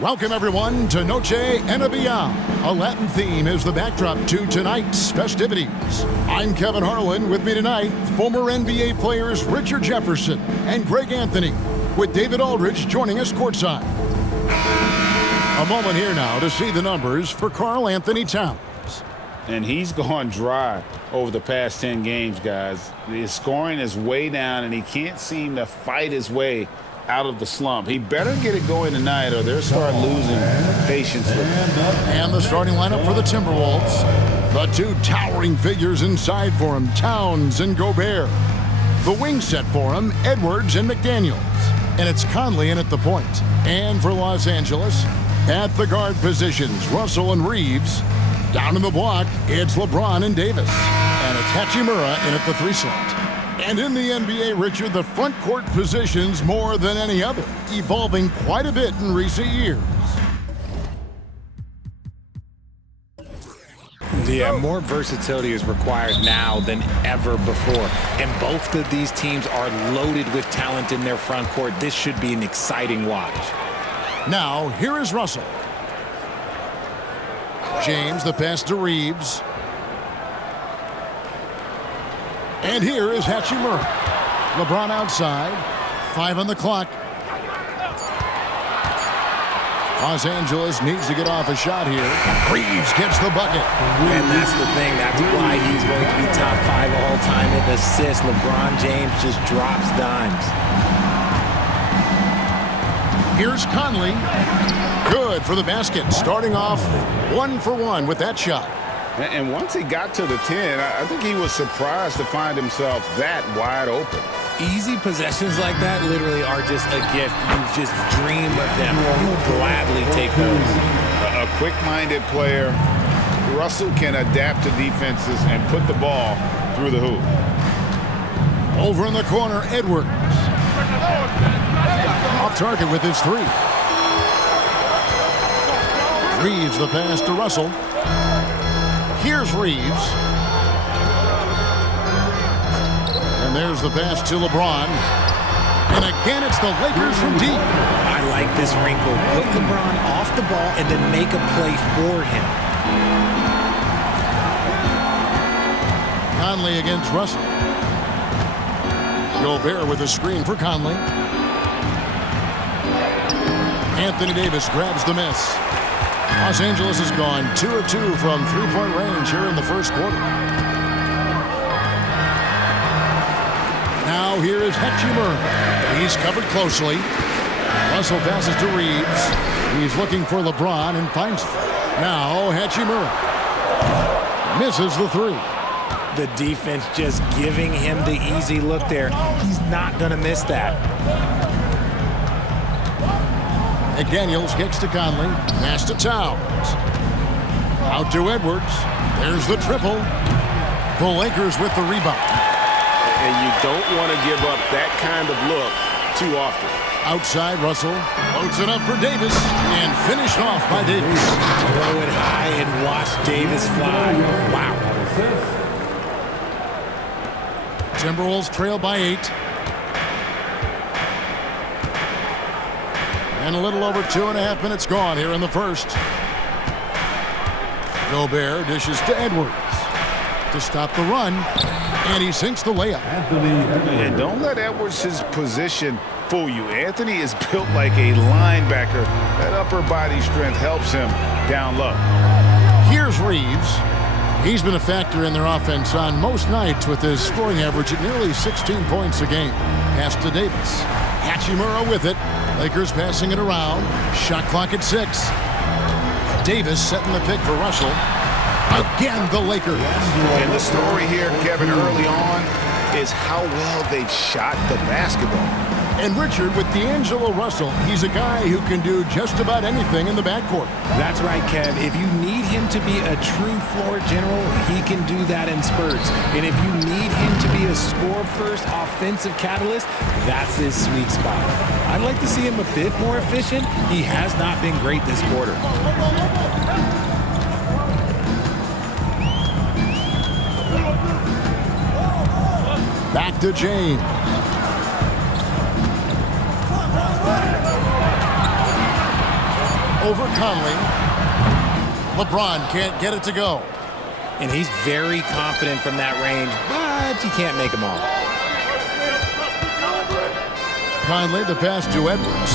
Welcome, everyone, to Noche and Beyond. A Latin theme is the backdrop to tonight's festivities. I'm Kevin Harlan. With me tonight, former NBA players Richard Jefferson and Greg Anthony, with David Aldridge joining us courtside. A moment here now to see the numbers for Karl Anthony Towns. And he's gone dry over the past 10 games, guys. His scoring is way down, and he can't seem to fight his way out of the slump. He better get it going tonight, or they'll start losing patience with him. And the starting lineup for the Timberwolves. The two towering figures inside for him, Towns and Gobert. The wing set for him, Edwards and McDaniels. And it's Conley in at the point. And for Los Angeles, at the guard positions, Russell and Reeves. Down in the block, it's LeBron and Davis. And it's Hachimura in at the 3 slot. And in the NBA, Richard, the front court positions more than any other, evolving quite a bit in recent years. Yeah, more versatility is required now than ever before. And both of these teams are loaded with talent in their front court. This should be an exciting watch. Now, here is Russell. James, the pass to Reeves. And here is Hachimura. LeBron outside. 5 on the clock. Los Angeles needs to get off a shot here. Reeves gets the bucket. And that's the thing. That's why he's going to be top 5 all time in assists. LeBron James just drops dimes. Here's Conley. Good for the basket. Starting off 1 for 1 with that shot. And once he got to the 10, I think he was surprised to find himself that wide open. Easy possessions like that literally are just a gift. You just dream of them. You'll gladly take those. A quick-minded player. Russell can adapt to defenses and put the ball through the hoop. Over in the corner, Edwards. Off target with his 3. Reeves the pass to Russell. Here's Reeves. And there's the pass to LeBron. And again, it's the Lakers from deep. I like this wrinkle. Put LeBron off the ball and then make a play for him. Conley against Russell. Gobert with a screen for Conley. Anthony Davis grabs the miss. Los Angeles has gone 2 of 2 from 3-point range here in the first quarter. Now here is Hachimura. He's covered closely. Russell passes to Reeves. He's looking for LeBron and finds it. Now Hachimura misses the 3. The defense just giving him the easy look there. He's not going to miss that. McDaniels gets to Conley. Pass to Towns. Out to Edwards. There's the triple. The Lakers with the rebound. And you don't want to give up that kind of look too often. Outside, Russell loads it up for Davis and finished off by Davis. Throw it high and watch Davis fly. Wow. Timberwolves trail by 8. And a little over 2.5 minutes gone here in the first. Gobert dishes to Edwards to stop the run, and he sinks the layup. And don't let Edwards' position fool you. Anthony is built like a linebacker. That upper body strength helps him down low. Here's Reeves. He's been a factor in their offense on most nights with his scoring average at nearly 16 points a game. Pass to Davis. Hachimura with it. Lakers passing it around. Shot clock at 6. Davis setting the pick for Russell. Again, the Lakers. And the story here, Kevin, early on is how well they've shot the basketball. And Richard, with D'Angelo Russell, he's a guy who can do just about anything in the backcourt. That's right, Kev. If you need him to be a true floor general, he can do that in spurts. And if you need him to be a score-first offensive catalyst, that's his sweet spot. I'd like to see him a bit more efficient. He has not been great this quarter. Back to James. over Conley. LeBron can't get it to go. And he's very confident from that range, but you can't make them all. Conley, the pass to Edwards.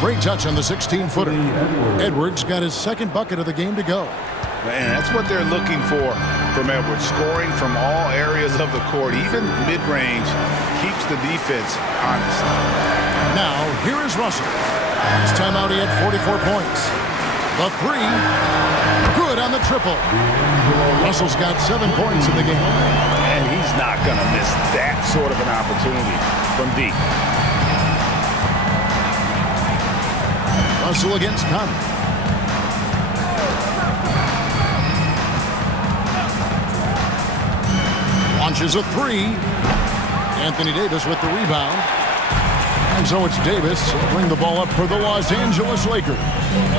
Great touch on the 16-footer. Edwards got his second bucket of the game to go. And that's what they're looking for from Edwards. Scoring from all areas of the court, even mid-range, keeps the defense honest. Now, here is Russell. This time out, he had 44 points. The three, good on the triple. Russell's got 7 points in the game. And he's not going to miss that sort of an opportunity from deep. Russell against Conley. Launches a three. Anthony Davis with the rebound. And so it's Davis bring the ball up for the Los Angeles Lakers.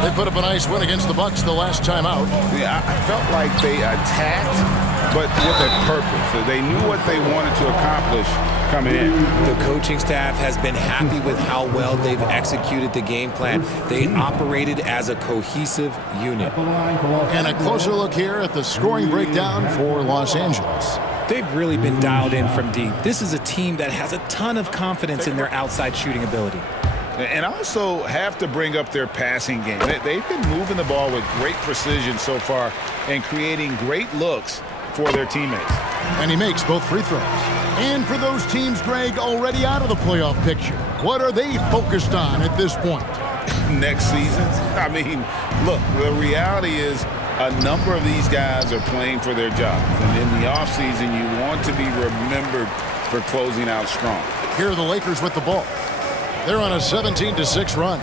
They put up a nice win against the Bucks the last time out. Yeah, I felt like they attacked, but with a purpose. They knew what they wanted to accomplish coming in. The coaching staff has been happy with how well they've executed the game plan. They operated as a cohesive unit. And a closer look here at the scoring breakdown for Los Angeles. They've really been dialed in from deep. This is a team that has a ton of confidence in their outside shooting ability. And also have to bring up their passing game. They've been moving the ball with great precision so far and creating great looks for their teammates. And he makes both free throws. And for those teams, Greg, already out of the playoff picture, what are they focused on at this point? Next season? I mean, look, the reality is a number of these guys are playing for their jobs. And in the offseason, you want to be remembered for closing out strong. Here are the Lakers with the ball. They're on a 17-6 run.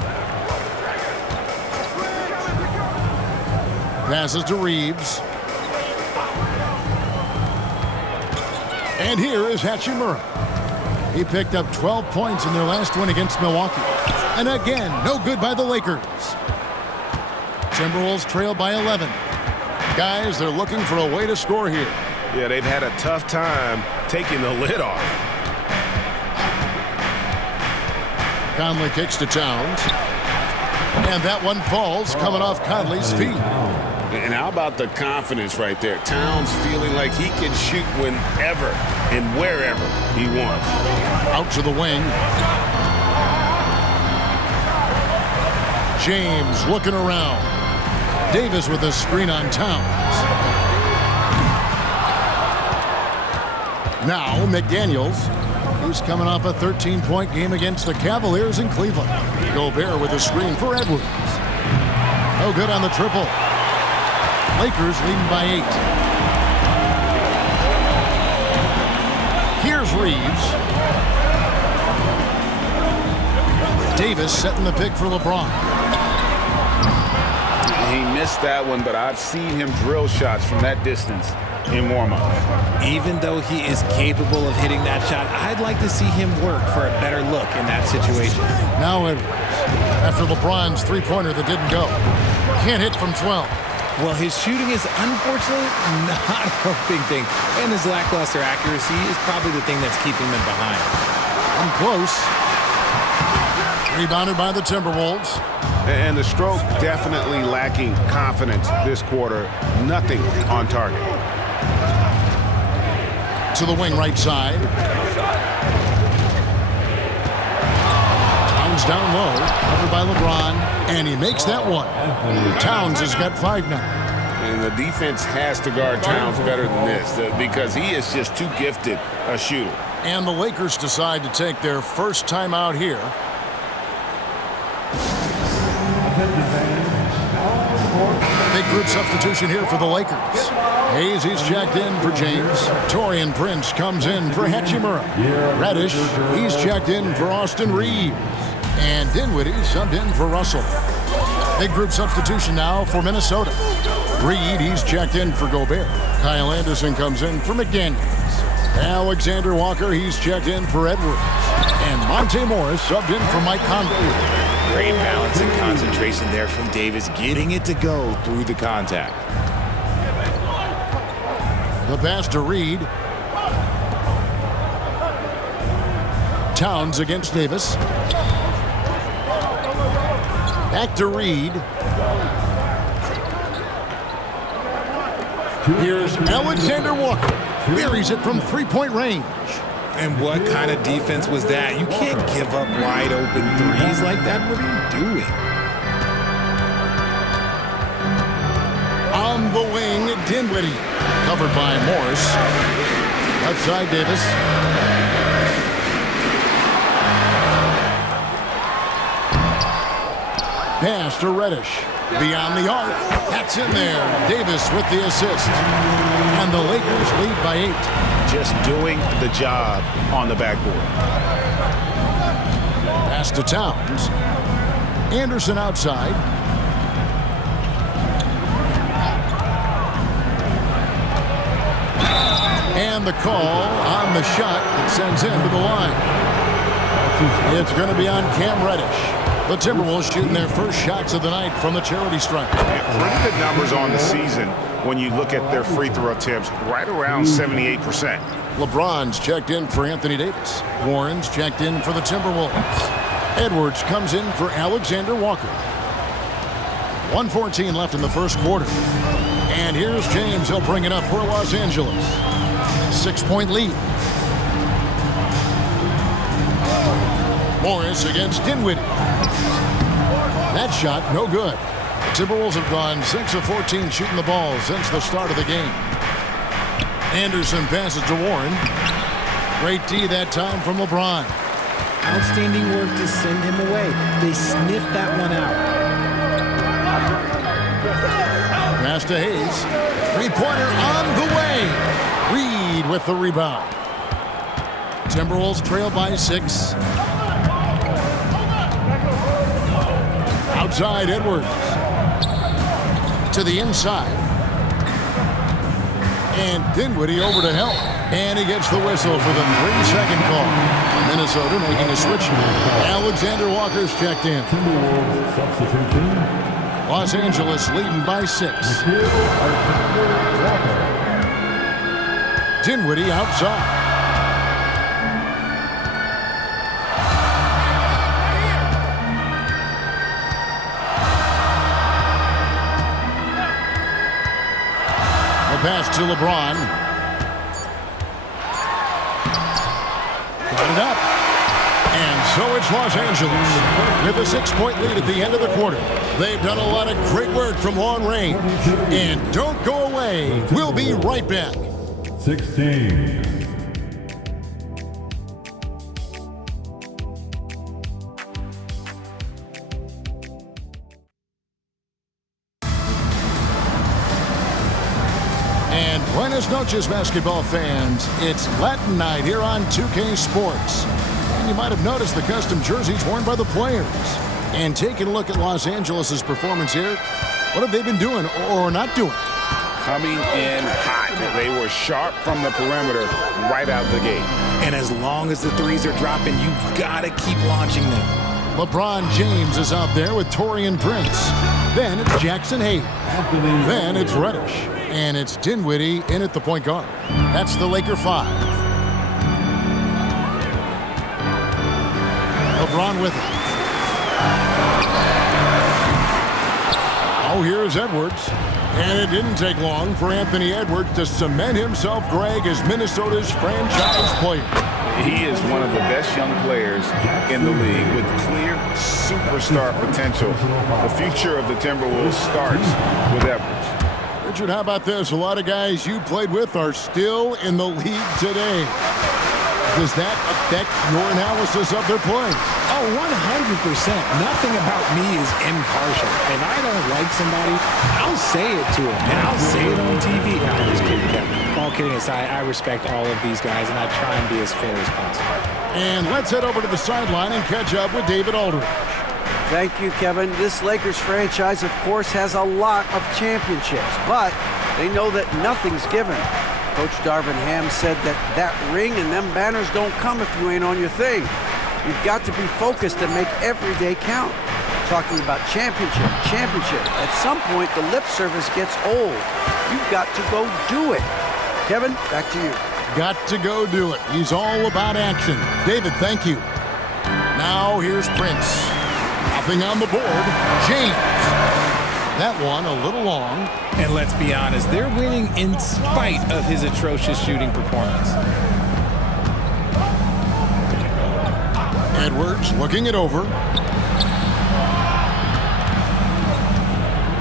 Passes to Reeves. And here is Hachimura. He picked up 12 points in their last win against Milwaukee. And again, no good by the Lakers. Timberwolves trail by 11. Guys, they're looking for a way to score here. Yeah, they've had a tough time taking the lid off. Conley kicks to Towns. And that one falls coming off Conley's feet. And how about the confidence right there? Towns feeling like he can shoot whenever and wherever he wants. Out to the wing. James looking around. Davis with a screen on Towns. Now McDaniels, who's coming off a 13-point game against the Cavaliers in Cleveland. Gobert with a screen for Edwards. No good on the triple. Lakers leading by 8. Here's Reeves. Davis setting the pick for LeBron. He missed that one, but I've seen him drill shots from that distance in warm-up. Even though he is capable of hitting that shot, I'd like to see him work for a better look in that situation. Now Edwards, after LeBron's three-pointer that didn't go. Can't hit from 12. Well, his shooting is unfortunately not a big thing, and his lackluster accuracy is probably the thing that's keeping them behind. And close. Rebounded by the Timberwolves. And the stroke definitely lacking confidence this quarter. Nothing on target. To the wing right side. Towns down low, covered by LeBron, and he makes that one. Towns has got 5 now. And the defense has to guard Towns better than this because he is just too gifted a shooter. And the Lakers decide to take their first time out here. Big group substitution here for the Lakers. Hayes, he's checked in for James. Taurean Prince comes in for Hachimura. Reddish, he's checked in for Austin Reeves. And Dinwiddie subbed in for Russell. Big group substitution now for Minnesota. Reed, he's checked in for Gobert. Kyle Anderson comes in for McDaniels. Alexander Walker, he's checked in for Edwards. And Monte Morris subbed in for Mike Conley. Great balance and concentration there from Davis, getting it to go through the contact. The pass to Reed. Towns against Davis. Back to Reed. Here's Alexander Walker. Buries it from three-point range. And what kind of defense was that? You can't give up wide open threes like that. What are you doing? On the wing, Dinwiddie. Covered by Morris. Outside Davis. Pass to Reddish. Beyond the arc. That's in there. Davis with the assist. And the Lakers lead by 8. Just doing the job on the backboard. Pass to Towns. Anderson outside. And the call on the shot that sends him to the line. It's going to be on Cam Reddish. The Timberwolves shooting their first shots of the night from the charity stripe. Pretty good numbers on the season when you look at their free throw attempts, right around 78%. LeBron's checked in for Anthony Davis. Warren's checked in for the Timberwolves. Edwards comes in for Alexander Walker. 1:14 left in the first quarter. And here's James. He'll bring it up for Los Angeles. 6-point lead. Morris against Dinwiddie. That shot, no good. The Timberwolves have gone 6 of 14 shooting the ball since the start of the game. Anderson passes to Warren. Great D that time from LeBron. Outstanding work to send him away. They sniffed that one out. Pass to Hayes. Three-pointer on the way. Reed with the rebound. Timberwolves trail by 6. Outside Edwards. To the inside. And Dinwiddie over to help. And he gets the whistle for the 3-second call. Minnesota making a switch. Alexander Walker's checked in. Los Angeles leading by 6. Dinwiddie outside. The pass to LeBron. Got it up. And so it's Los Angeles with a 6-point lead at the end of the quarter. They've done a lot of great work from long range. And don't go away. We'll be right back. 16. And buenas noches, basketball fans. It's Latin night here on 2K Sports. And you might have noticed the custom jerseys worn by the players. And taking a look at Los Angeles' performance here, what have they been doing or not doing? Coming in hot. They were sharp from the perimeter right out the gate. And as long as the threes are dropping, you've got to keep launching them. LeBron James is out there with Taurean Prince. Then it's Jackson Hayes. Then it's Reddish. And it's Dinwiddie in at the point guard. That's the Laker 5. LeBron with it. Oh, here's Edwards. And it didn't take long for Anthony Edwards to cement himself, Greg, as Minnesota's franchise player. He is one of the best young players in the league with clear superstar potential. The future of the Timberwolves starts with Edwards. Richard, how about this? A lot of guys you played with are still in the league today. Does that affect your analysis of their play? Oh, 100%. Nothing about me is impartial. If I don't like somebody, I'll say it to them, and I'll say it on TV. No, I'm just kidding, Kevin. All kidding aside, I respect all of these guys, and I try and be as fair as possible. And let's head over to the sideline and catch up with David Aldridge. Thank you, Kevin. This Lakers franchise, of course, has a lot of championships, but they know that nothing's given. Coach Darvin Ham said that ring and them banners don't come if you ain't on your thing. You've got to be focused and make every day count. Talking about championship. At some point, the lip service gets old. You've got to go do it. Kevin, back to you. Got to go do it. He's all about action. David, thank you. Now here's Prince. A Nothing on the board. James. That one a little long. And let's be honest, they're winning in spite of his atrocious shooting performance. Edwards looking it over.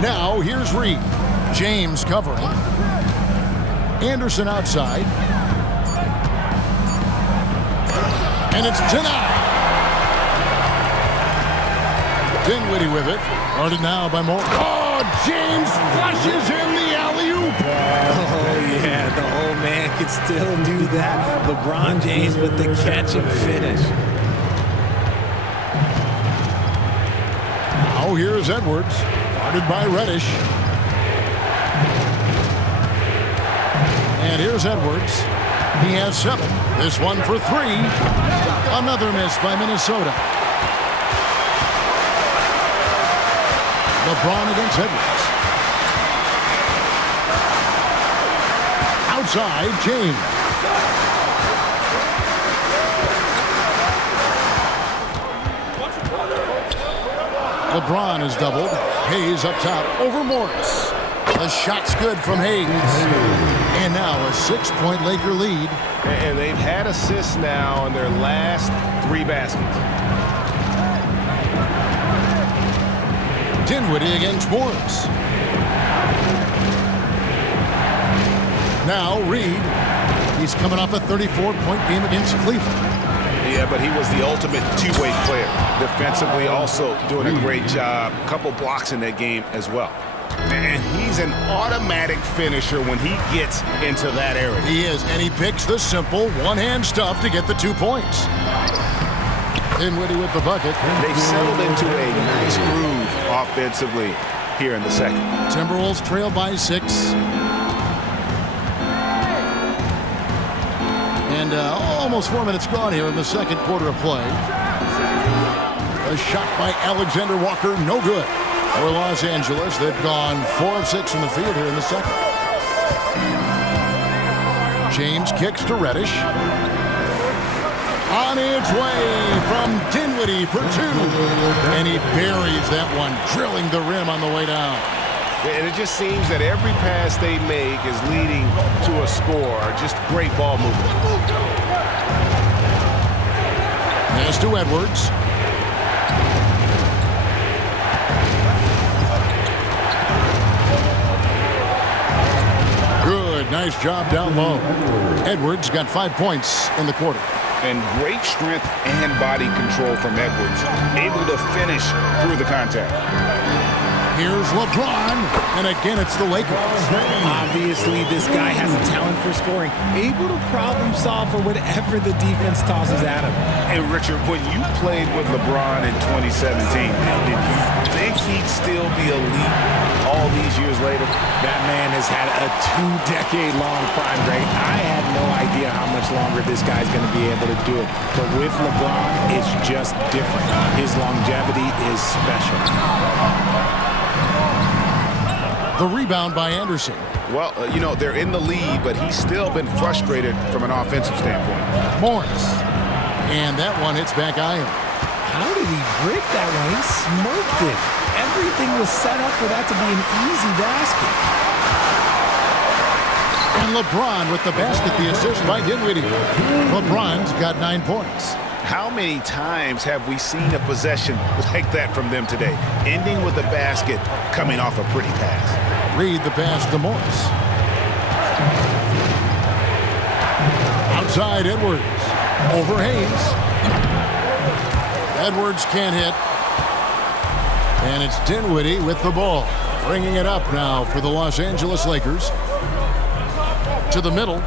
Now here's Reed. James covering. Anderson outside. And it's denied. Dinwiddie with it. Guarded now by Moore. Oh, James flushes in the alley-oop. Oh, yeah, the old man can still do that. LeBron James with the catch and finish. Now here's Edwards. Guarded by Reddish. And here's Edwards. He has 7. This one for 3. Another miss by Minnesota. LeBron against Edwards. Outside, James. LeBron is doubled. Hayes up top over Morris. The shot's good from Hayes. And now a 6-point Laker lead. And they've had assists now in their last 3 baskets. Dinwiddie against Morris. Now Reed. He's coming off a 34-point game against Cleveland. Yeah, but he was the ultimate two-way player. Defensively also doing a great job. Couple blocks in that game as well. And he's an automatic finisher when he gets into that area. He is, and he picks the simple one-hand stuff to get the 2 points. Dinwiddie with the bucket. They've settled into a nice groove offensively here in the second. Timberwolves trail by 6. And almost 4 minutes gone here in the second quarter of play. A shot by Alexander Walker, no good. For Los Angeles, they've gone 4 of 6 from the field here in the second. James kicks to Reddish. On its way from Dinwiddie for 2. And he buries that one, drilling the rim on the way down. And it just seems that every pass they make is leading to a score. Just great ball movement. Pass to Edwards. Good, nice job down low. Edwards got 5 points in the quarter. And great strength and body control from Edwards. Able to finish through the contact. Here's LeBron, and again it's the Lakers. Obviously, this guy has a talent for scoring, able to problem solve for whatever the defense tosses at him. And Richard, when you played with LeBron in 2017, did you think he'd still be elite all these years later? That man has had a 2-decade-long prime, Greg. I had no idea how much longer this guy's going to be able to do it. But with LeBron, it's just different. His longevity is special. The rebound by Anderson. Well, you know, they're in the lead, but he's still been frustrated from an offensive standpoint. Morris. And that one hits back iron. How did he break that one? He smoked it. Everything was set up for that to be an easy basket. And LeBron with the basket, the assist by Dinwiddie. LeBron's got 9 points. How many times have we seen a possession like that from them today? Ending with a basket, coming off a pretty pass. Reed the pass to Morris. Outside Edwards. Over Hayes. Edwards can't hit. And it's Dinwiddie with the ball. Bringing it up now for the Los Angeles Lakers. To the middle.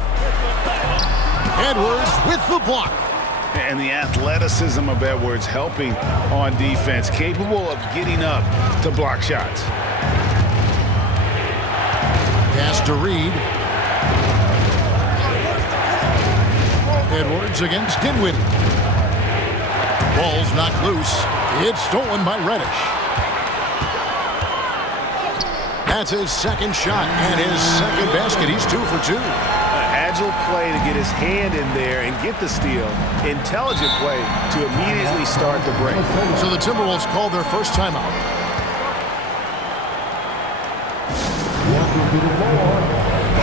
Edwards with the block. And the athleticism of Edwards helping on defense, capable of getting up to block shots. Pass to Reed. Edwards against Dinwiddie. Ball's knocked loose. It's stolen by Reddish. That's his second shot and his second basket. He's 2 for 2. agile play to get his hand in there and get the steal. Intelligent play to immediately start the break. So the Timberwolves called their first timeout.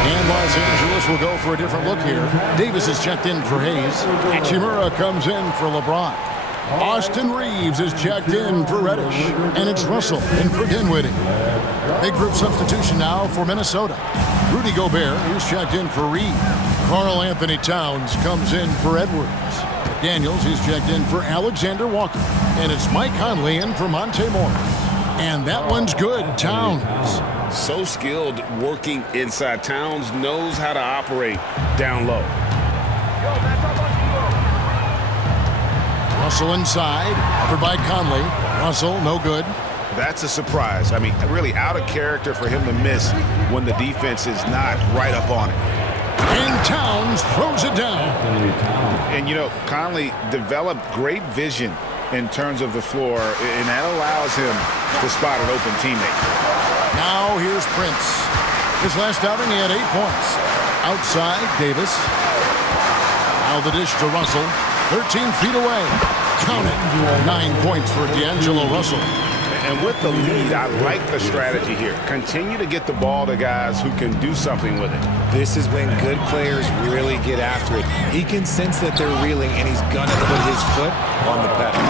And Los Angeles will go for a different look here. Davis is checked in for Hayes. Hachimura comes in for LeBron. Austin Reeves is checked in for Reddish. And it's Russell in for Dinwiddie. Big group substitution now for Minnesota. Rudy Gobert is checked in for Reed. Karl Anthony Towns comes in for Edwards. Daniels is checked in for Alexander Walker. And it's Mike Conley in for Monte Morris. And that one's good. Towns. So skilled working inside. Towns knows how to operate down low. Russell inside, covered by Conley. Russell, no good. That's a surprise. I mean, really out of character for him to miss when the defense is not right up on it. And Towns throws it down. And, you know, Conley developed great vision in terms of the floor, and that allows him to spot an open teammate. Now here's Prince. His last outing, he had 8 points. Outside, Davis. Now the dish to Russell. 13 feet away. Count it. 9 points for D'Angelo Russell. And with the lead, I like the strategy here. Continue to get the ball to guys who can do something with it. This is when good players really get after it. He can sense that they're reeling, and he's going to put his foot on the pedal.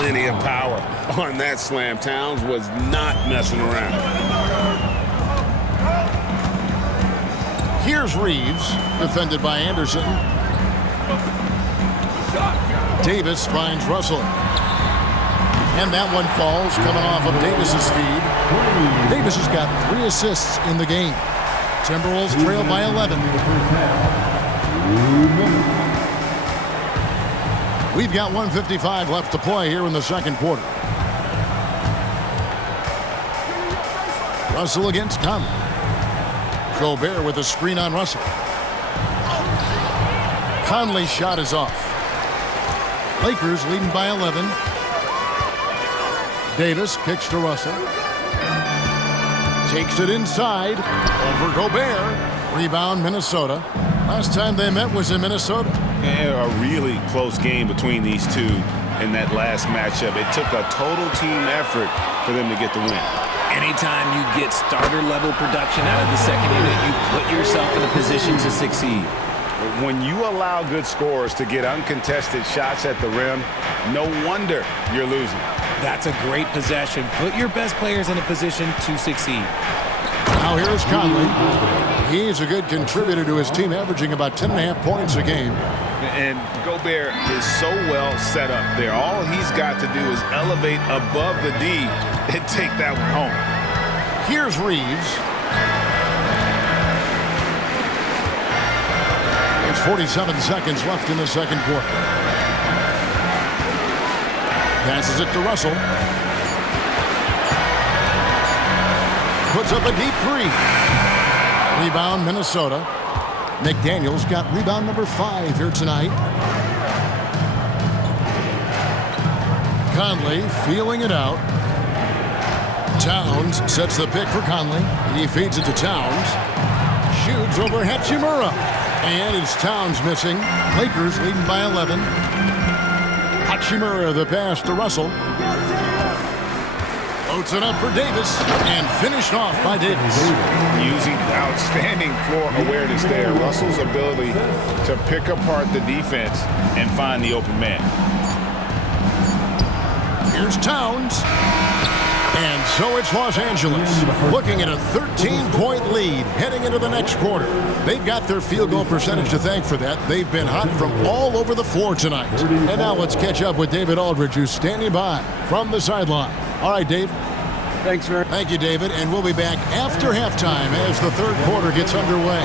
Plenty of power on that slam. Towns was not messing around. Here's Reeves, defended by Anderson. Davis finds Russell. And that one falls, coming off of Davis's feed. Davis has got 3 assists in the game. Timberwolves trail by 11. We've got 1:55 left to play here in the second quarter. Russell against Conley. Gobert with a screen on Russell. Conley's shot is off. Lakers leading by 11. Davis kicks to Russell. Takes it inside. Over Gobert. Rebound Minnesota. Last time they met was in Minnesota. And a really close game between these two in that last matchup. It took a total team effort for them to get the win. Anytime you get starter-level production out of the second unit, you put yourself in a position to succeed. When you allow good scorers to get uncontested shots at the rim, no wonder you're losing. That's a great possession. Put your best players in a position to succeed. Now here's Conley. He's a good contributor to his team, averaging about 10.5 points a game. And Gobert is so well set up there. All he's got to do is elevate above the D and take that one home. Here's Reeves. It's 47 seconds left in the second quarter. Passes it to Russell. Puts up a deep 3. Rebound Minnesota. McDaniels got rebound number 5 here tonight. Conley feeling it out. Towns sets the pick for Conley. He feeds it to Towns. Shoots over Hachimura. And it's Towns missing. Lakers leading by 11. Hachimura the pass to Russell. Floats it up for Davis. And finished off by Davis. Using outstanding floor awareness there. Russell's ability to pick apart the defense and find the open man. Here's Towns. And so it's Los Angeles looking at a 13-point lead heading into the next quarter. They've got their field goal percentage to thank for that. They've been hot from all over the floor tonight. And now let's catch up with David Aldridge, who's standing by from the sideline. All right, Dave. Thanks, Rick. Thank you, David. And we'll be back after halftime as the third quarter gets underway.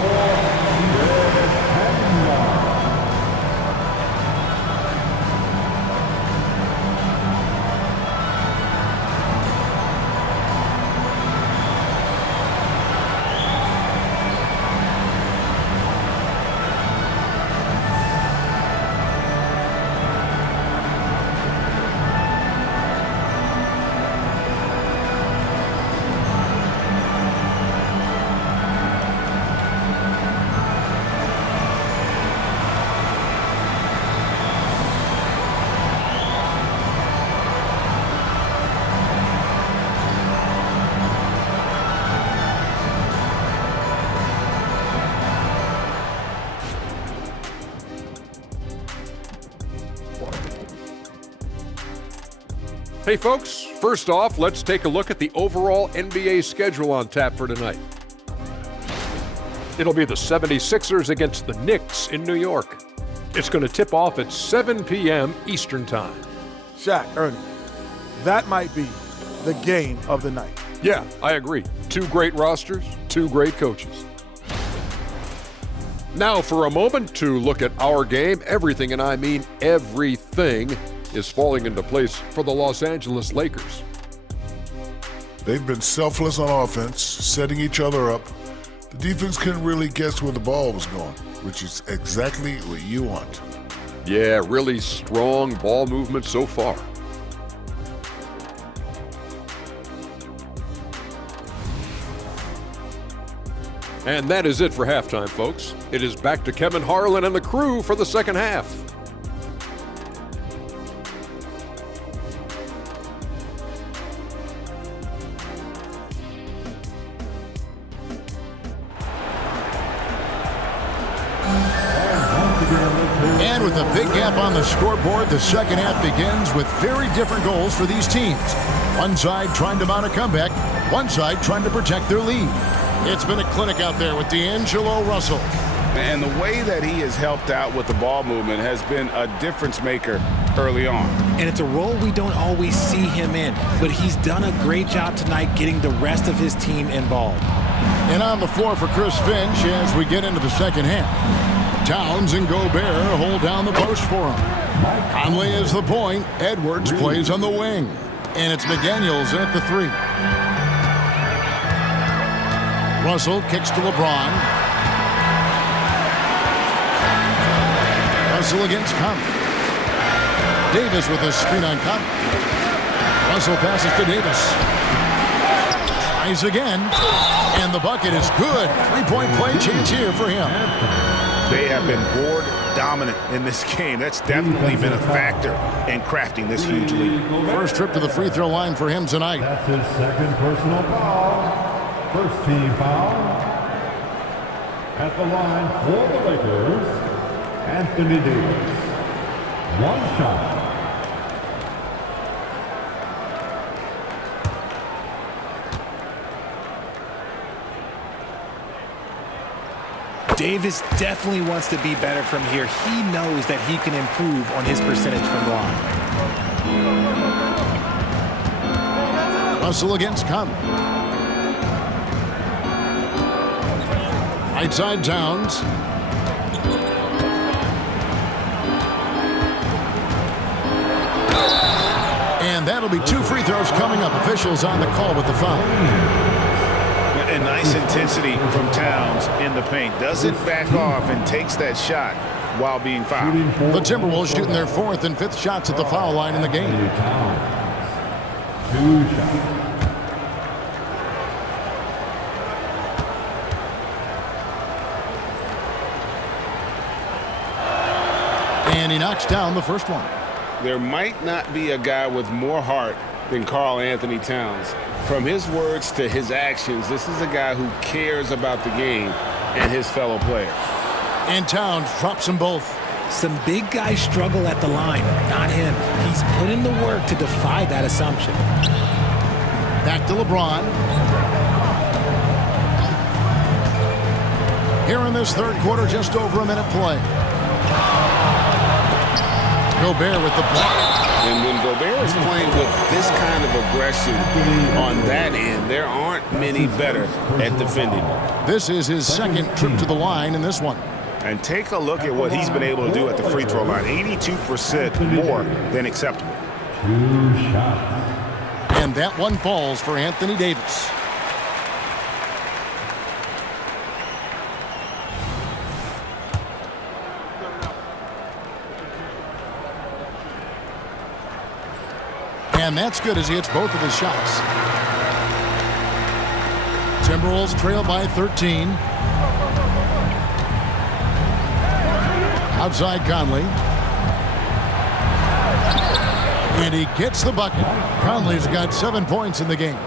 Hey folks, first off, let's take a look at the overall NBA schedule on tap for tonight. It'll be the 76ers against the Knicks in New York. It's going to tip off at 7 p.m. Eastern Time. Shaq, Ernie, that might be the game of the night. Yeah, I agree. Two great rosters, two great coaches. Now for a moment to look at our game. Everything, and I mean everything, is falling into place for the Los Angeles Lakers. They've been selfless on offense, setting each other up. The defense couldn't really guess where the ball was going, which is exactly what you want. Yeah, really strong ball movement so far. And that is it for halftime, folks. It is back to Kevin Harlan and the crew for the second half. And with a big gap on the scoreboard, the second half begins with very different goals for these teams. One side trying to mount a comeback, one side trying to protect their lead. It's been a clinic out there with D'Angelo Russell. And the way that he has helped out with the ball movement has been a difference maker early on. And it's a role we don't always see him in, but he's done a great job tonight getting the rest of his team involved. And on the floor for Chris Finch as we get into the second half. Towns and Gobert hold down the post for him. Conley is the point. Edwards plays on the wing. And it's McDaniels in at the three. Russell kicks to LeBron. Russell against Conley. Davis with a screen on Conley. Russell passes to Davis. Tries again. And the bucket is good. Three-point play chance here for him. They have been board dominant in this game. That's definitely been a factor in crafting this huge lead. First trip to the free throw line for him tonight. That's his second personal foul. First team foul. At the line for the Lakers, Anthony Davis. One shot. Davis definitely wants to be better from here. He knows that he can improve on his percentage from the line. Russell against Conley. Right side Towns. And that'll be two free throws coming up. Officials on the call with the foul. And nice intensity from Towns in the paint. Doesn't back off and takes that shot while being fouled. The Timberwolves shooting their fourth and fifth shots at the foul line in the game. Two shots. And he knocks down the first one. There might not be a guy with more heart than Karl Anthony Towns. From his words to his actions, this is a guy who cares about the game and his fellow players. And Towns drops them both. Some big guys struggle at the line, not him. He's put in the work to defy that assumption. Back to LeBron. Here in this third quarter, just over a minute play. Gobert with the block. And when Gobert is playing with this kind of aggression on that end, there aren't many better at defending him. This is his second trip to the line in this one. And take a look at what he's been able to do at the free throw line. 82% more than acceptable. Two shots. And that one falls for Anthony Davis. And that's good as he hits both of his shots. Timberwolves trail by 13. Outside Conley. And he gets the bucket. Conley's got 7 points in the game.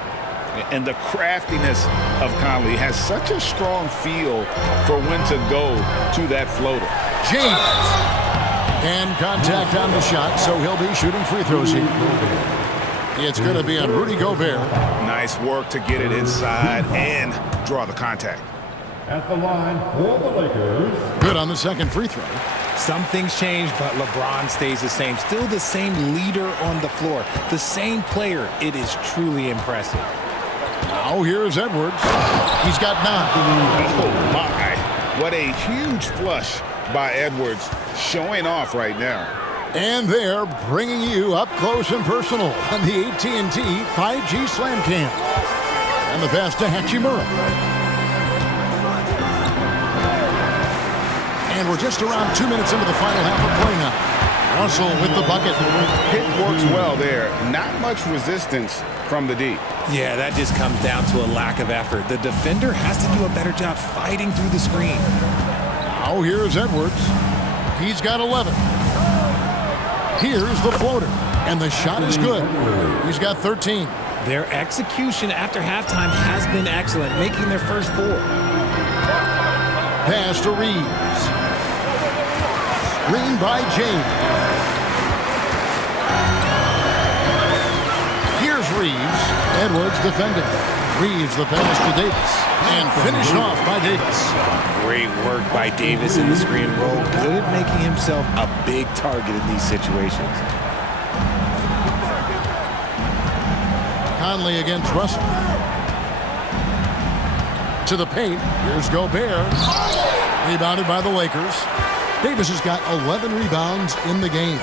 And the craftiness of Conley has such a strong feel for when to go to that floater. James. And contact on the shot, so he'll be shooting free throws here. It's going to be on Rudy Gobert. Nice work to get it inside and draw the contact. At the line for the Lakers, Good on the second free throw. Some things change, but LeBron stays the same. Still the same leader on the floor. The same player. It is truly impressive. Now here's Edwards. He's got 9. Oh, my. What a huge flush by Edwards, showing off right now. And they're bringing you up close and personal on the AT&T 5G Slam Cam. And the pass to Hachimura. And we're just around 2 minutes into the final half of play now. Russell with the bucket. Pick works well there. Not much resistance from the D. Yeah, that just comes down to a lack of effort. The defender has to do a better job fighting through the screen. Now here's Edwards. He's got 11. Here's the floater. And the shot is good. He's got 13. Their execution after halftime has been excellent, making their first 4. Pass to Reeves. Screen by James. Here's Reeves. Edwards defending. Reeves the pass to Davis. And finished off by Davis. Great work by Davis in the screen roll. Good at making himself a big target in these situations. Conley against Russell. To the paint. Here's Gobert. Rebounded by the Lakers. Davis has got 11 rebounds in the game.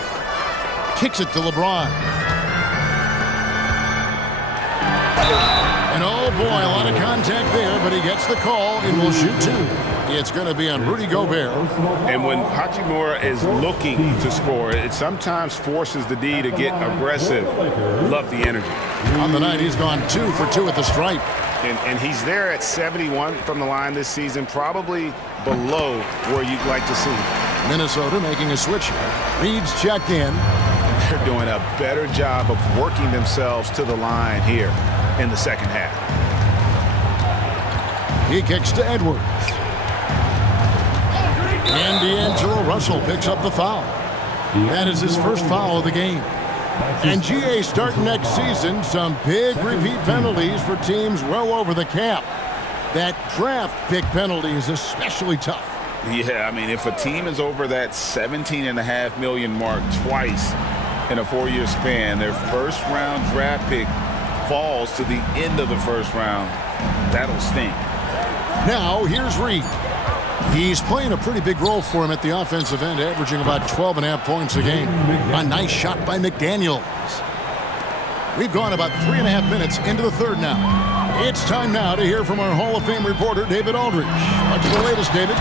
Kicks it to LeBron. And oh boy, a lot of contact there, but he gets the call and will shoot 2. It's going to be on Rudy Gobert. And when Hachimura is looking to score, it sometimes forces the D to get aggressive. Love the energy. On the night, he's gone 2 for 2 at the stripe. And he's there at 71 from the line this season, probably below where you'd like to see. Minnesota making a switch here. Reed's checked in. And they're doing a better job of working themselves to the line here in the second half. He kicks to Edwards. And D'Angelo Russell picks up the foul. That is his first foul of the game. And GA starting next season, some big repeat penalties for teams well over the cap. That draft pick penalty is especially tough. Yeah, I mean, if a team is over that $17.5 million mark twice in a 4-year span, their first-round draft pick falls to the end of the first round, that'll stink. Now, here's Reed. He's playing a pretty big role for him at the offensive end, averaging about 12.5 points a game. A nice shot by McDaniels. We've gone about 3.5 minutes into the third now. It's time now to hear from our Hall of Fame reporter, David Aldridge. What's the latest, David?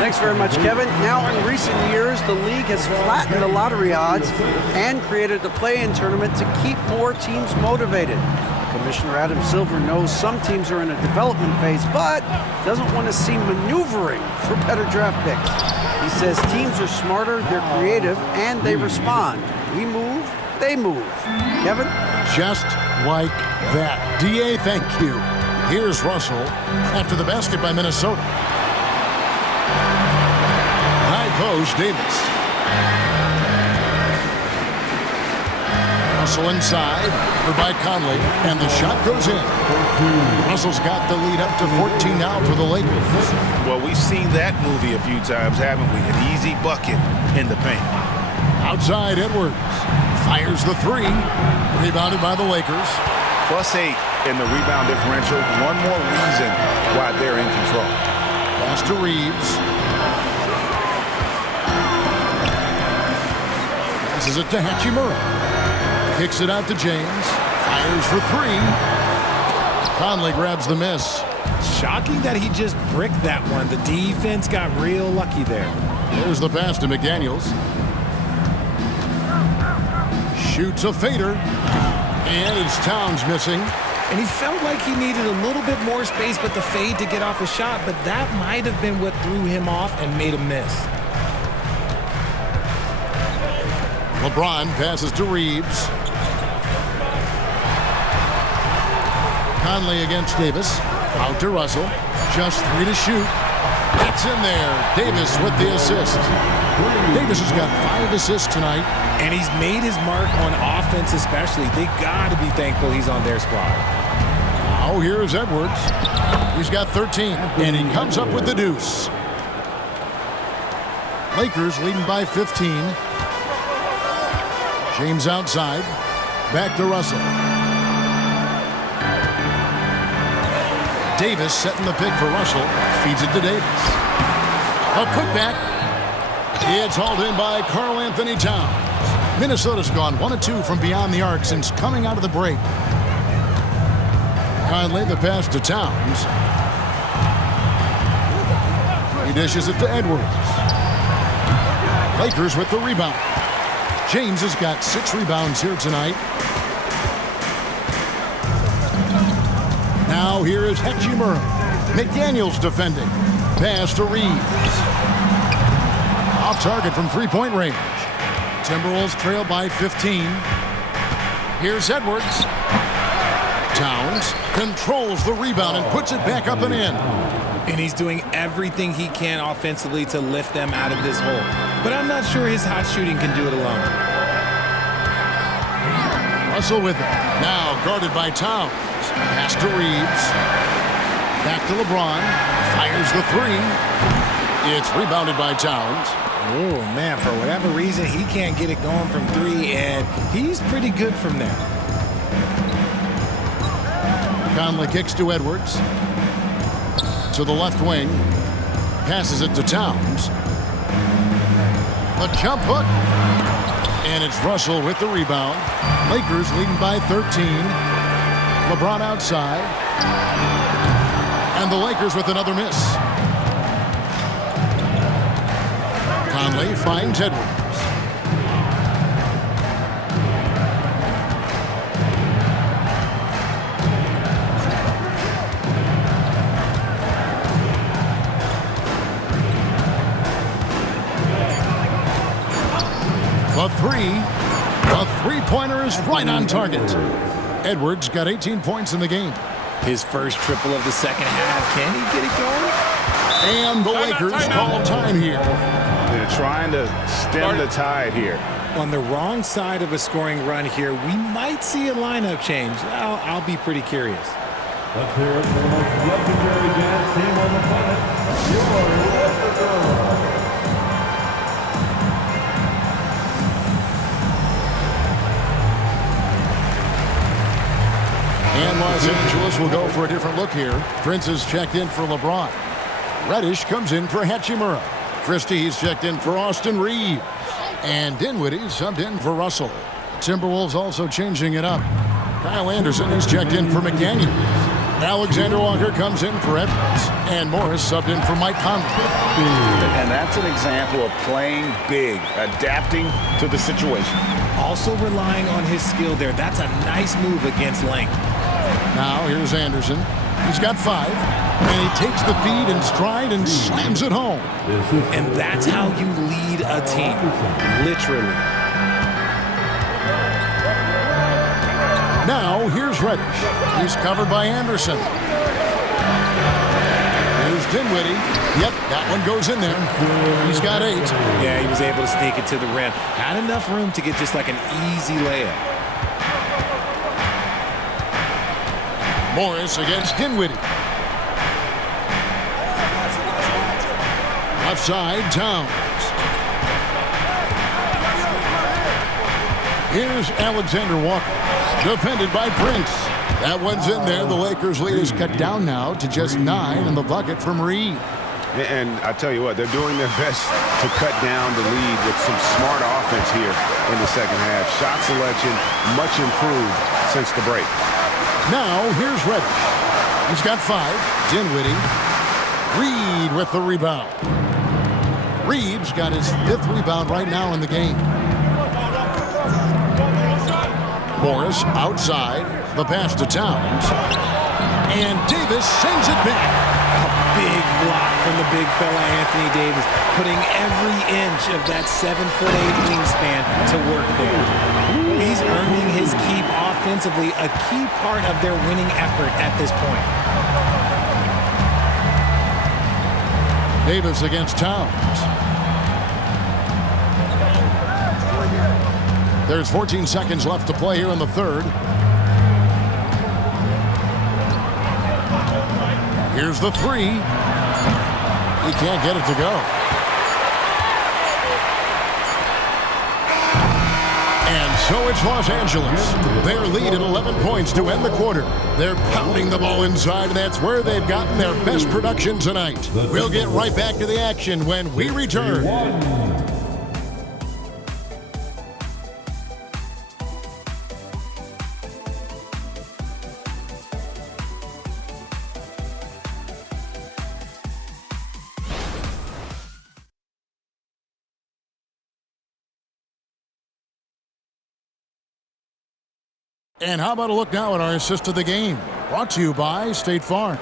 Thanks very much, Kevin. Now, in recent years, the league has flattened the lottery odds and created the play-in tournament to keep more teams motivated. Commissioner Adam Silver knows some teams are in a development phase, but doesn't want to see maneuvering for better draft picks. He says teams are smarter, they're creative, and they respond. We move, they move. Kevin? Just like that. DA, thank you. Here's Russell after the basket by Minnesota. High post, Davis. Russell inside, over by Conley, and the shot goes in. Russell's got the lead up to 14 now for the Lakers. Well, we've seen that movie a few times, haven't we? An easy bucket in the paint. Outside, Edwards fires the 3, rebounded by the Lakers. +8 in the rebound differential. One more reason why they're in control. Pass to Reeves. Passes it to Hachimura. Kicks it out to James. Fires for 3. Conley grabs the miss. Shocking that he just bricked that one. The defense got real lucky there. There's the pass to McDaniels. Shoots a fader. And it's Towns missing. And he felt like he needed a little bit more space but the fade to get off a shot, but that might have been what threw him off and made him miss. LeBron passes to Reeves. Conley against Davis. Out to Russell. Just 3 to shoot. It's in there. Davis with the assist. Davis has got 5 assists tonight. And he's made his mark on offense especially. They got to be thankful he's on their squad. Now here's Edwards. He's got 13, and he comes up with the deuce. Lakers leading by 15. James outside. Back to Russell. Davis setting the pick for Russell. Feeds it to Davis. A putback. It's hauled in by Karl Anthony Towns. Minnesota's gone 1 of 2 from beyond the arc since coming out of the break. Conley the pass to Towns. He dishes it to Edwards. Lakers with the rebound. James has got 6 rebounds here tonight. Now here is Hachimura. McDaniels defending. Pass to Reeves. Off target from three-point range. Timberwolves trail by 15. Here's Edwards. Towns controls the rebound and puts it back up and in. And he's doing everything he can offensively to lift them out of this hole. But I'm not sure his hot shooting can do it alone. Russell with it. Now guarded by Towns. Pass to Reeves. Back to LeBron. Fires the 3. It's rebounded by Towns. Oh, man, for whatever reason, he can't get it going from 3, and he's pretty good from there. Conley kicks to Edwards. To the left wing. Passes it to Towns. A jump hook. And it's Russell with the rebound. Lakers leading by 13. LeBron outside. And the Lakers with another miss. Conley finds Edwards. The three-pointer is right on target. Edwards got 18 points in the game. His first triple of the second half. Can he get it going? And the Lakers call time here. They're trying to stem the tide here. On the wrong side of a scoring run here, we might see a lineup change. I'll be pretty curious. Let's hear it for the most legendary dance team on the planet, your Laker Girls. And Los Angeles will go for a different look here. Prince is checked in for LeBron. Reddish comes in for Hachimura. Christie's checked in for Austin Reeves. And Dinwiddie subbed in for Russell. The Timberwolves also changing it up. Kyle Anderson is checked in for McDaniels. Alexander Walker comes in for Edwards. And Morris subbed in for Mike Conley. And that's an example of playing big, adapting to the situation. Also relying on his skill there. That's a nice move against length. Now here's Anderson. He's got 5. And he takes the feed in stride and slams it home. And that's how you lead a team. Literally. Now here's Reddish. He's covered by Anderson. Here's Dinwiddie. Yep, that one goes in there. He's got 8. Yeah, he was able to sneak it to the rim. Had enough room to get just like an easy layup. Morris against Dinwiddie. Left side, Towns. Here's Alexander Walker. Defended by Prince. That one's in there. The Lakers lead is cut down now to just 9 in the bucket from Reed. And I tell you what, they're doing their best to cut down the lead with some smart offense here in the second half. Shot selection much improved since the break. Now here's Reddish. He's got 5. Dinwiddie. Reed with the rebound. Reeves got his 5th rebound right now in the game. Morris outside. The pass to Towns. And Davis sends it back. A big block from the big fella Anthony Davis, putting every inch of that 7'8" wingspan to work there. He's earning his keep offensively, a key part of their winning effort at this point. Davis against Towns. There's 14 seconds left to play here in the third. Here's the three. He can't get it to go. And so it's Los Angeles. Their lead at 11 points to end the quarter. They're pounding the ball inside, and that's where they've gotten their best production tonight. We'll get right back to the action when we return. And how about a look now at our assist of the game? Brought to you by State Farm.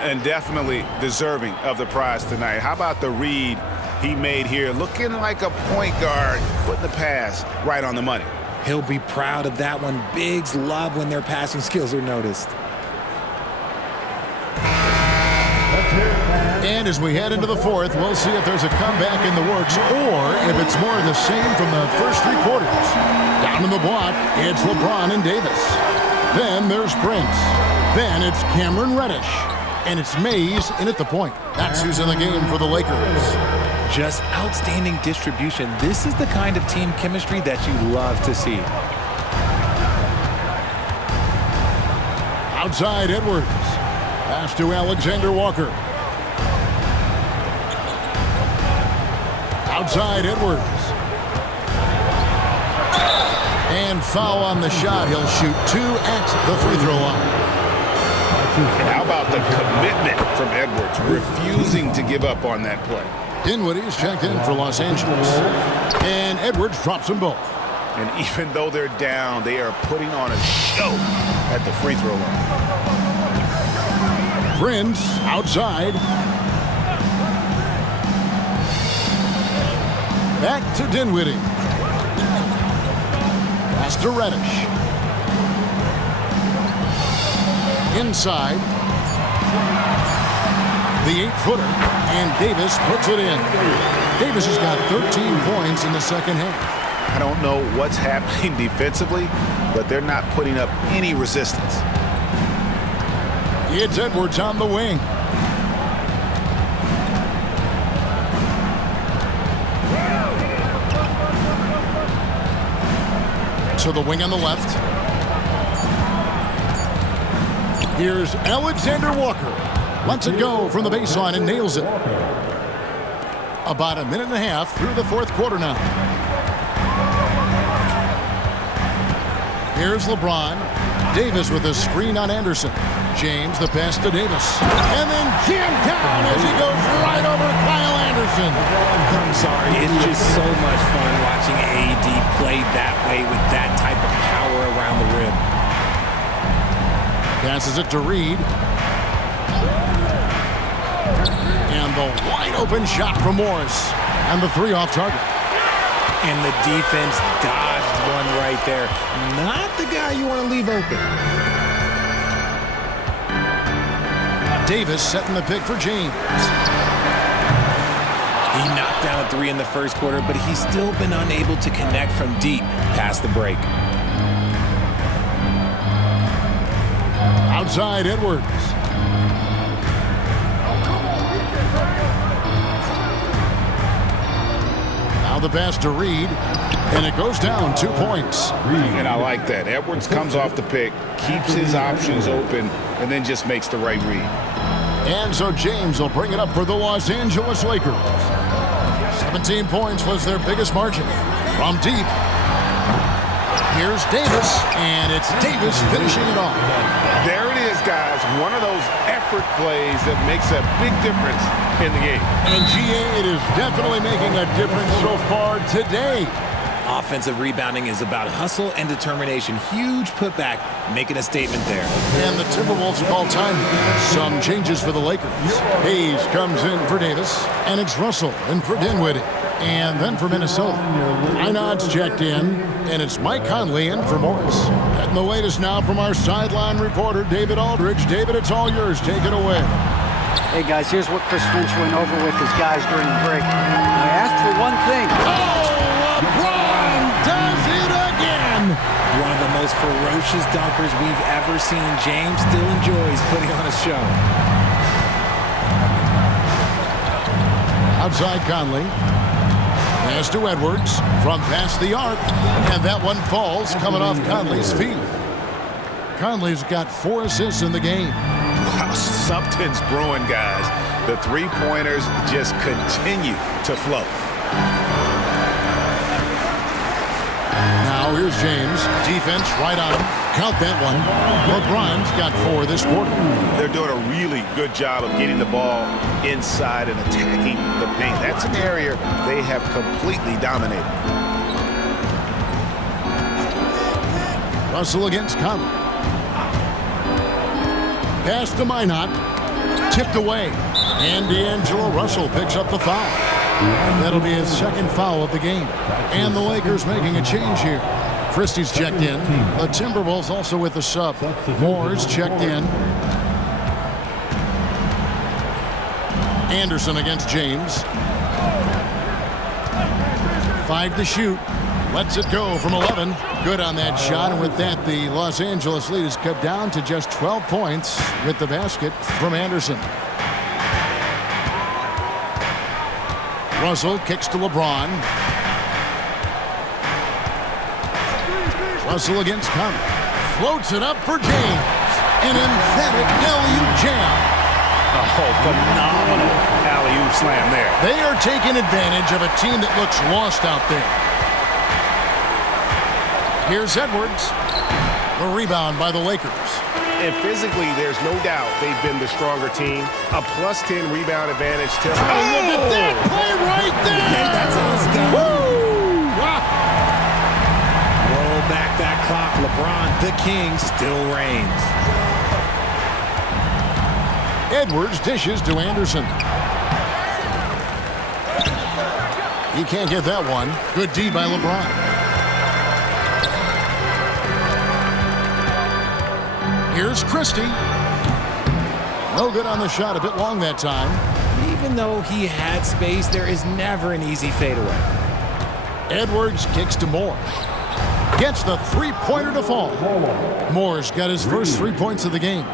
And definitely deserving of the prize tonight. How about the read he made here? Looking like a point guard, putting the pass right on the money. He'll be proud of that one. Bigs love when their passing skills are noticed. And as we head into the fourth, we'll see if there's a comeback in the works or if it's more of the same from the first three quarters. Down in the block, it's LeBron and Davis. Then there's Prince. Then it's Cameron Reddish. And it's Mays in at the point. That's who's in the game for the Lakers. Just outstanding distribution. This is the kind of team chemistry that you love to see. Outside Edwards. Pass to Alexander Walker. Outside Edwards. And foul on the shot. He'll shoot two at the free throw line. And how about the commitment from Edwards, refusing to give up on that play. Dinwiddie's checked in for Los Angeles. And Edwards drops them both. And even though they're down, they are putting on a show at the free throw line. Prince outside. Back to Dinwiddie. Pass to Reddish. Inside. The 8-footer. And Davis puts it in. Davis has got 13 points in the second half. I don't know what's happening defensively, but they're not putting up any resistance. It's Edwards on the wing. To the wing on the left. Here's Alexander Walker. Lets it go from the baseline and nails it. About a minute and a half through the fourth quarter now. Here's LeBron. Davis with a screen on Anderson. James, the pass to Davis. And then jammed down as he goes right over Kyle Anderson. I'm sorry, it's just so much fun watching AD play that way with that type of power around the rim. Passes it to Reed. And the wide open shot from Morris. And the three off target. And the defense dodged one right there. Not the guy you want to leave open. Davis setting the pick for James. He knocked down a three in the first quarter, but he's still been unable to connect from deep past the break. Outside Edwards. Now the pass to Reed, and it goes down 2 points. And I like that. Edwards comes off the pick, keeps his options open, and then just makes the right read. And so James will bring it up for the Los Angeles Lakers. 17 points was their biggest margin. From deep. Here's Davis, and it's Davis finishing it off. There it is, guys. One of those effort plays that makes a big difference in the game. And GA, it is definitely making a difference so far today. Offensive rebounding is about hustle and determination. Huge putback, making a statement there. And the Timberwolves call time. Some changes for the Lakers. Hayes comes in for Davis, and it's Russell in for Dinwiddie. And then for Minnesota, Einod's checked in, and it's Mike Conley in for Morris. Getting the latest now from our sideline reporter, David Aldridge. David, it's all yours. Take it away. Hey, guys, here's what Chris Finch went over with his guys during the break. I asked for one thing. Oh, LeBron does it One of the most ferocious dunkers we've ever seen. James still enjoys putting on a show. Outside Conley. Pass to Edwards from past the arc. And that one falls coming off Conley's feet. Conley's got 4 assists in the game. Wow, something's brewing, guys. The three-pointers just continue to flow. Now here's James. Defense right on him. Count that one. LeBron's got 4 this quarter. They're doing a really good job of getting the ball inside and attacking the paint. That's an area they have completely dominated. Russell against Conley. Pass to Minot. Tipped away. And D'Angelo Russell picks up the foul. That'll be his 2nd foul of the game. And the Lakers making a change here. Christie's checked in. The Timberwolves also with the sub. Moore's checked in. Anderson against James. 5 to shoot. Lets it go from 11. Good on that shot. And with that, the Los Angeles lead is cut down to just 12 points with the basket from Anderson. Russell kicks to LeBron. Russell against Conley. Floats it up for James. An emphatic alley-oop jam. Oh, phenomenal alley-oop slam there. They are taking advantage of a team that looks lost out there. Here's Edwards. The rebound by the Lakers. And physically, there's no doubt they've been the stronger team. A +10 rebound advantage to... Oh, look at that play right there! That's how it's done. Woo! Wow. Roll back that clock. LeBron, the king, still reigns. Edwards dishes to Anderson. He can't get that one. Good D by LeBron. Here's Christie. No good on the shot. A bit long that time. Even though he had space, there is never an easy fadeaway. Edwards kicks to Moore. Gets the three-pointer to fall. Moore's got his first 3 points of the game.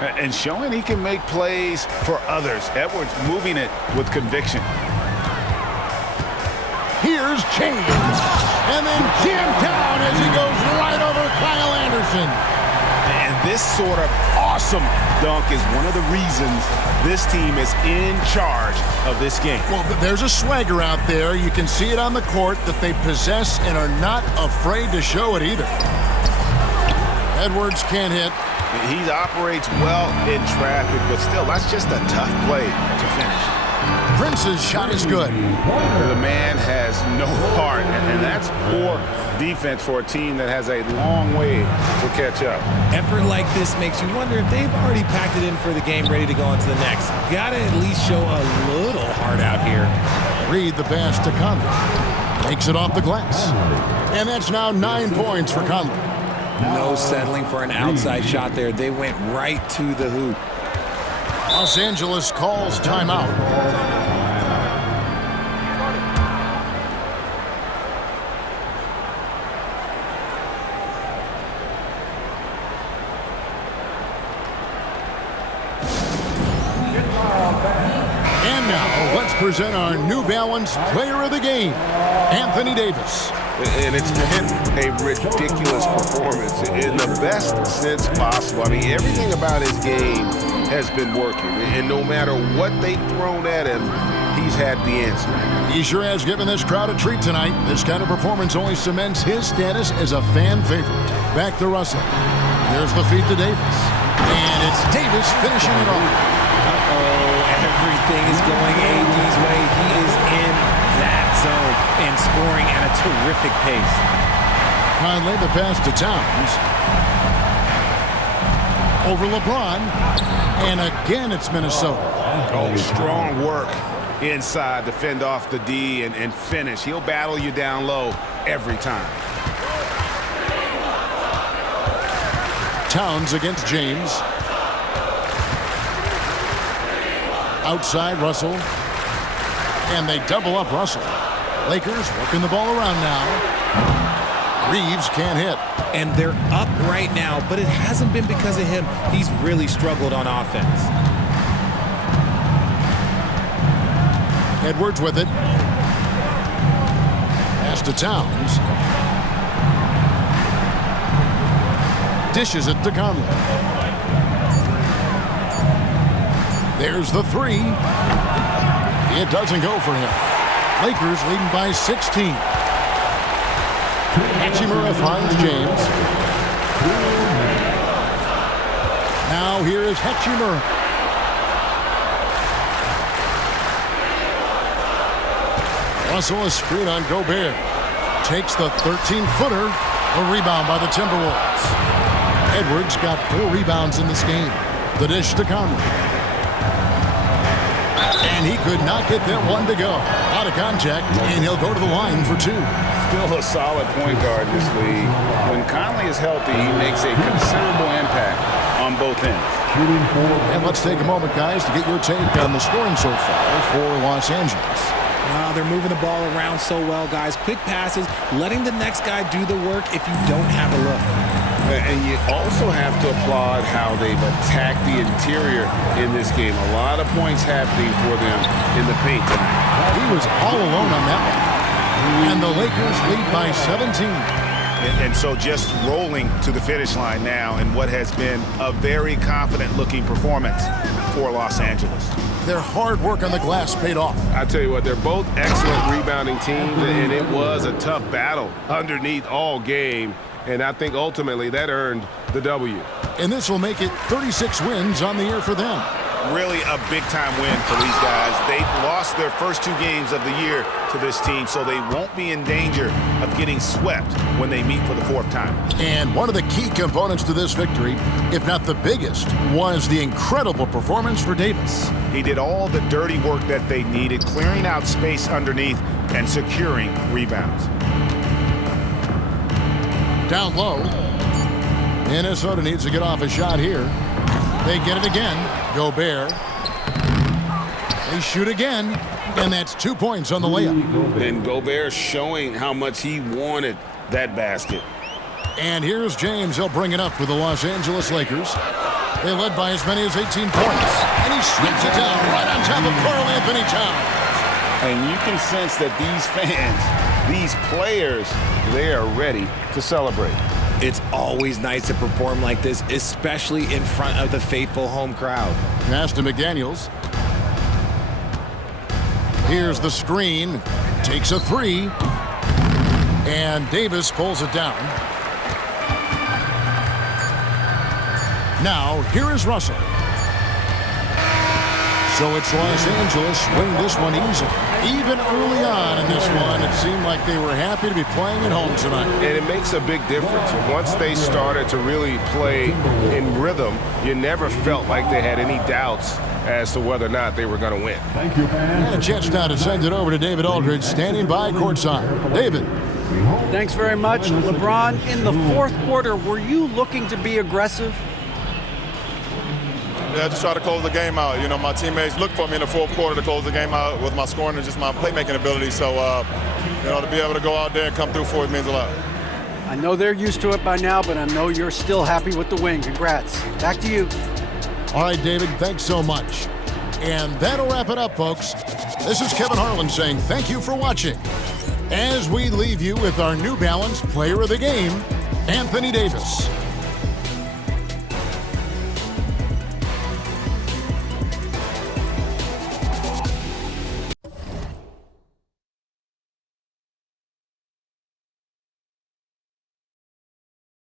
And showing he can make plays for others. Edwards moving it with conviction. Here's James. And then jammed down as he goes right over Kyle Anderson. And this sort of awesome dunk is one of the reasons this team is in charge of this game. Well, there's a swagger out there. You can see it on the court that they possess and are not afraid to show it either. Edwards can't hit. He operates well in traffic, but still, that's just a tough play to finish. Prince's shot is good. The man has no heart, and that's poor defense for a team that has a long way to catch up. Effort like this makes you wonder if they've already packed it in for the game, ready to go on to the next. Gotta at least show a little heart out here. Reed the pass to Conley. Takes it off the glass. And that's now 9 points for Conley. No settling for an outside shot there. They went right to the hoop. Los Angeles calls timeout. And now, let's present our New Balance Player of the Game, Anthony Davis. And it's been a ridiculous performance in the best sense possible. I mean, everything about his game has been working. And no matter what they've thrown at him, he's had the answer. He sure has given this crowd a treat tonight. This kind of performance only cements his status as a fan favorite. Back to Russell. There's the feed to Davis. And it's Davis finishing it off. Everything is going AD's way. He is in that zone and scoring at a terrific pace. Conley the pass to Towns. Over LeBron. And again, it's Minnesota. Oh, strong work inside to fend off the D and finish. He'll battle you down low every time. Towns against James. Outside Russell. And they double up Russell. Lakers working the ball around now. Reeves can't hit. And they're up right now, but it hasn't been because of him. He's really struggled on offense. Edwards with it. Pass to Towns. Dishes it to Conley. There's the three. It doesn't go for him. Lakers leading by 16. Hachimura finds James. Now here is Hachimura. Russell a screen on Gobert. Takes the 13-footer. A rebound by the Timberwolves. Edwards got 4 rebounds in this game. The dish to Conley. And he could not get that one to go. Out of contact, and he'll go to the line for 2. Still a solid point guard in this league. When Conley is healthy, he makes a considerable impact on both ends. And let's take a moment, guys, to get your take on the scoring so far for Los Angeles. They're moving the ball around so well, guys. Quick passes, letting the next guy do the work if you don't have a look. And you also have to applaud how they've attacked the interior in this game. A lot of points happening for them in the paint tonight. He was all alone on that one. And the Lakers lead by 17. And so just rolling to the finish line now in what has been a very confident-looking performance for Los Angeles. Their hard work on the glass paid off. I tell you what, they're both excellent rebounding teams, and it was a tough battle underneath all game. And I think ultimately that earned the W. And this will make it 36 wins on the year for them. Really a big-time win for these guys. They've lost their first 2 games of the year to this team, so they won't be in danger of getting swept when they meet for the 4th time. And one of the key components to this victory, if not the biggest, was the incredible performance for Davis. He did all the dirty work that they needed, clearing out space underneath and securing rebounds. Down low. Minnesota needs to get off a shot here. They get it again. Gobert. They shoot again. And that's 2 points on the layup. And Gobert showing how much he wanted that basket. And here's James. He'll bring it up for the Los Angeles Lakers. They led by as many as 18 points. And he sweeps it down right on top of Karl Anthony Towns. And you can sense that these fans, these players, they are ready to celebrate. It's always nice to perform like this, especially in front of the faithful home crowd. Pass to McDaniels. Here's the screen. Takes a 3. And Davis pulls it down. Now, here is Russell. So it's Los Angeles winning this one easily. Even early on in this one, it seemed like they were happy to be playing at home tonight. And it makes a big difference. Once they started to really play in rhythm, you never felt like they had any doubts as to whether or not they were going to win. Thank you, fans. And a chance now to send it over to David Aldridge, standing by courtside. David. Thanks very much. LeBron, in the 4th quarter, were you looking to be aggressive? Yeah, just try to close the game out. You know, my teammates looked for me in the 4th quarter to close the game out with my scoring and just my playmaking ability. So, you know, to be able to go out there and come through for it means a lot. I know they're used to it by now, but I know you're still happy with the win. Congrats. Back to you. All right, David, thanks so much. And that'll wrap it up, folks. This is Kevin Harlan saying thank you for watching. As we leave you with our New Balance Player of the Game, Anthony Davis.